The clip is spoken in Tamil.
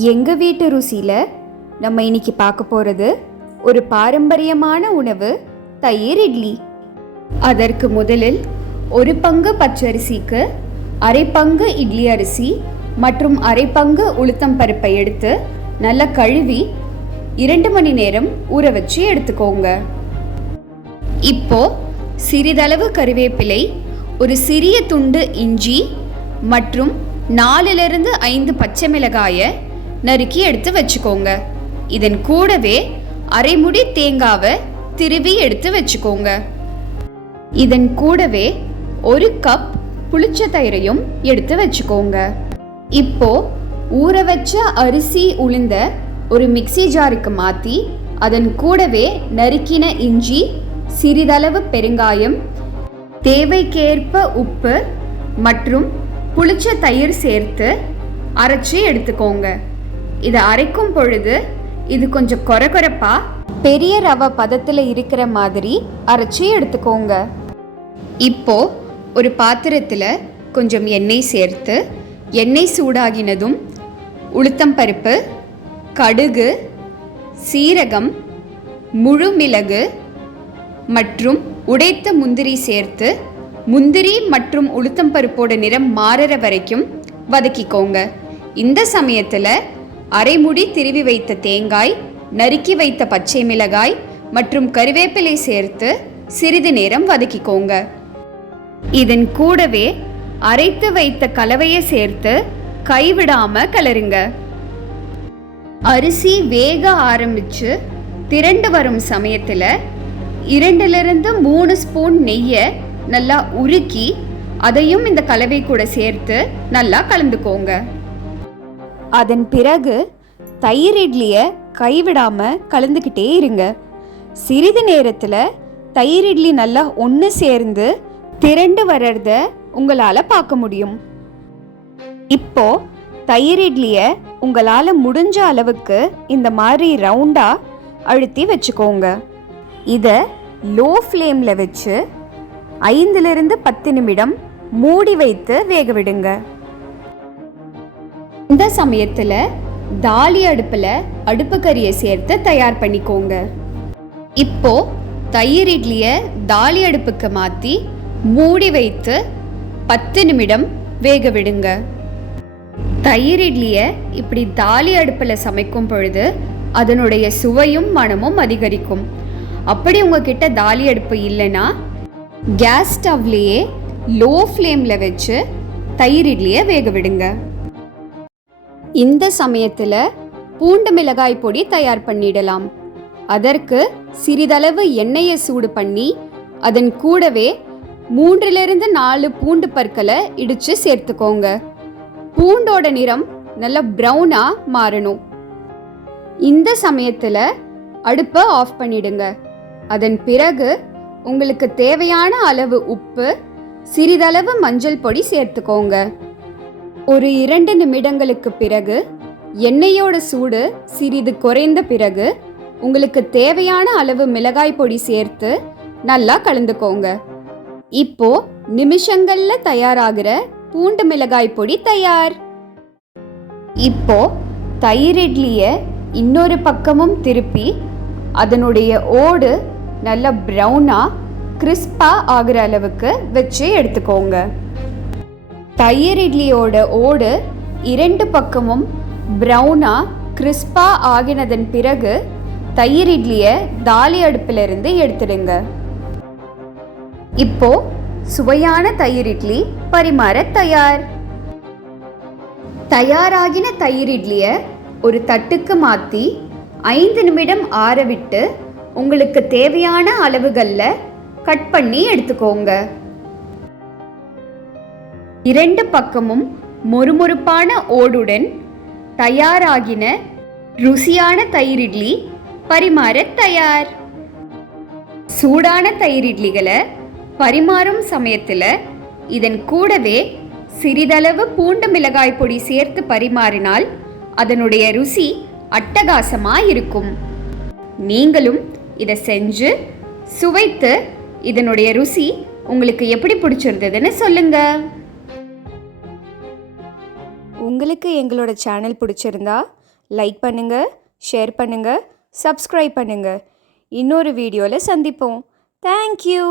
எங்கள் வீட்டு ருசியில் நம்ம இன்னைக்கு பார்க்க போகிறது ஒரு பாரம்பரியமான உணவு, தயிர் இட்லி. அதற்கு முதலில் ஒரு பங்கு பச்சரிசிக்கு அரை பங்கு இட்லி அரிசி மற்றும் அரை பங்கு உளுத்தம் பருப்பை எடுத்து நல்லா கழுவி 2 மணி நேரம் ஊற வச்சு எடுத்துக்கோங்க. இப்போ சிறிதளவு கறிவேப்பிலை, ஒரு சிறிய துண்டு இஞ்சி மற்றும் 4-5 பச்சை மிளகாயை நறுக்கி எடுத்து வச்சுக்கோங்க. இதன் கூடவே அரை முடி தேங்காவை திருவி எடுத்து வச்சுக்கோங்க. இதன் கூடவே 1 கப் புளிச்ச தயிரையும் எடுத்து வச்சுக்கோங்க. இப்போ ஊற வச்ச அரிசி உளுந்த ஒரு மிக்ஸி ஜாருக்கு மாற்றி அதன் கூடவே நறுக்கின இஞ்சி, சிறிதளவு பெருங்காயம், தேவைக்கேற்ப உப்பு மற்றும் புளிச்ச தயிர் சேர்த்து அரைச்சி எடுத்துக்கோங்க. இதை அரைக்கும் பொழுது இது கொஞ்சம் கொரகொரப்பா பெரிய ரவை பதத்தில் இருக்கிற மாதிரி அரைச்சி எடுத்துக்கோங்க. இப்போ ஒரு பாத்திரத்தில் கொஞ்சம் எண்ணெய் சேர்த்து எண்ணெய் சூடாகினதும் உளுத்தம் பருப்பு, கடுகு, சீரகம், முழு மிளகு மற்றும் உடைத்த முந்திரி சேர்த்து முந்திரி மற்றும் உளுத்தம் பருப்போட நிறம் மாறுற வரைக்கும் வதக்கிக்கோங்க. இந்த சமயத்தில் அரை முடி திருவி வைத்த தேங்காய், நறுக்கி வைத்த பச்சை மிளகாய் மற்றும் கறிவேப்பிலை சேர்த்து சிறிது நேரம் வதக்கிக்கோங்க. இதன் கூடவே அரைத்து வைத்த கலவையை சேர்த்து கைவிடாம கலருங்க. அரிசி ஆரம்பிச்சு திரண்டு வரும் சமயத்தில் 2-3 ஸ்பூன் நெய்யை நல்லா உருக்கி அதையும் இந்த கலவை கூட சேர்த்து நல்லா கலந்துக்கோங்க. அதன் பிறகு தயிர் இட்லியை கைவிடாமல் கலந்துக்கிட்டே இருங்க. சிறிது நேரத்தில் தயிர் இட்லி நல்லா ஒன்று சேர்ந்து திரண்டு வர்றத உங்களால் பார்க்க முடியும். இப்போ தயிர் இட்லியை உங்களால் முடிஞ்ச அளவுக்கு இந்த மாதிரி ரவுண்டாக அழுத்தி வச்சுக்கோங்க. இதை லோ ஃப்ளேமில் வச்சு 5-10 நிமிடம் மூடி வைத்து வேக விடுங்க. இந்த சமயத்தில் தாலி அடுப்பில் அடுப்பு கறியை சேர்த்து தயார் பண்ணிக்கோங்க. இப்போ தயிர் இட்லியை தாலி அடுப்புக்கு மாற்றி மூடி வைத்து 10 நிமிடம் வேக விடுங்க. தயிர் இட்லியை இப்படி தாலி அடுப்பில் சமைக்கும் பொழுது அதனுடைய சுவையும் மணமும் அதிகரிக்கும். அப்படி உங்ககிட்ட தாலி அடுப்பு இல்லைன்னா கேஸ் ஸ்டவ்லேயே லோ ஃப்ளேமில் வச்சு தயிர் இட்லியை வேக விடுங்க. இந்த சமயத்தில் பூண்டு மிளகாய் பொடி தயார் பண்ணிடலாம். அதற்கு சிறிதளவு எண்ணெயை சூடு பண்ணி அதன் கூடவே 3-4 பூண்டு பற்களை இடித்து சேர்த்துக்கோங்க. பூண்டோட நிறம் நல்லா ப்ரௌனாக மாறணும். இந்த சமயத்தில் அடுப்பை ஆஃப் பண்ணிடுங்க. அதன் பிறகு உங்களுக்கு தேவையான அளவு உப்பு, சிறிதளவு மஞ்சள் பொடி சேர்த்துக்கோங்க. ஒரு 2 நிமிடங்களுக்கு பிறகு எண்ணெயோட சூடு சிறிது குறைந்த பிறகு உங்களுக்கு தேவையான அளவு மிளகாய் பொடி சேர்த்து நல்லா கலந்துக்கோங்க. இப்போ நிமிஷங்கள்ல தயாராகிற பூண்டு மிளகாய் பொடி தயார். இப்போ தயிர் இட்லியை இன்னொரு பக்கமும் திருப்பி அதனுடைய ஓடு நல்ல ப்ரௌனாக கிறிஸ்பாக ஆகிற அளவுக்கு வச்சு எடுத்துக்கோங்க. தயிர் இட்லியோட ஓடு 2 பக்கமும் ப்ரௌனாக கிறிஸ்பாக ஆகினதன் பிறகு தயிர் இட்லியை தாலி அடுப்பிலிருந்து எடுத்துடுங்க. இப்போ சுவையான தயிர் இட்லி பரிமாற தயார். தயாராகின தயிர் இட்லியை ஒரு தட்டுக்கு மாற்றி 5 நிமிடம் ஆற விட்டு உங்களுக்கு தேவையான அளவுகளில் கட் பண்ணி எடுத்துக்கோங்க. 2 பக்கமும் மொறுமொறுப்பான ஓடுடன் தயாராகின ருசியான தயிர் இட்லி பரிமாற தயார். சூடான தயிர் இட்லிகளை பரிமாறும் சமயத்தில் இதன் கூடவே சிறிதளவு பூண்டு மிளகாய் பொடி சேர்த்து பரிமாறினால் அதனுடைய ருசி அட்டகாசமாக இருக்கும். நீங்களும் இதை செஞ்சு சுவைத்து இதனுடைய ருசி உங்களுக்கு எப்படி பிடிச்சிருந்ததுன்னு சொல்லுங்க. உங்களுக்கு எங்களோட சேனல் பிடிச்சிருந்தா லைக் பண்ணுங்கள், ஷேர் பண்ணுங்கள், சப்ஸ்கிரைப் பண்ணுங்கள். இன்னொரு வீடியோவில் சந்திப்போம். தேங்க்யூ.